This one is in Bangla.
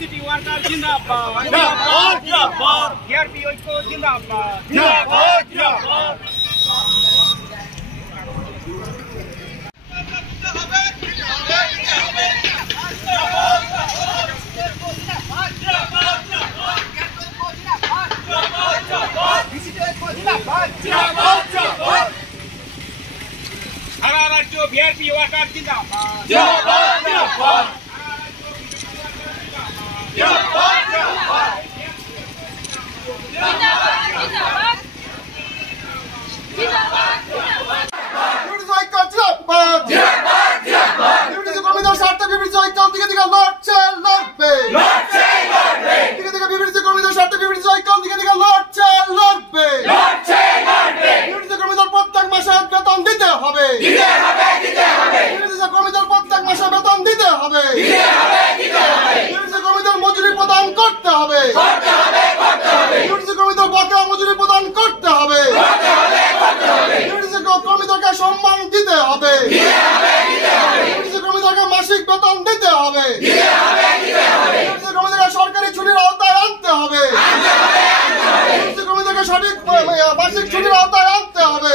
বিসিটি ওয়ার্কার জিন্দাবাদ জিন্দাবাদ জিন্দাবাদ বিআরপি ঐক্য জিন্দাবাদ জিন্দাবাদ জিন্দাবাদ সারা রাজ্য বিআরপি ওয়ার্কার জিন্দাবাদ জিন্দাবাদ জিন্দাবাদ মজুরি প্রদান করতে হবে মজুরি প্রদান করতে হবে কর্মীদেরকে সম্মান দিতে হবে কর্মীদেরকে মাসিক বেতন দিতে হবে কর্মীদেরকে সরকারি ছুটির আওতায় আনতে হবে কর্মীদেরকে সঠিক মাসিক ছুটির আওতায় আনতে হবে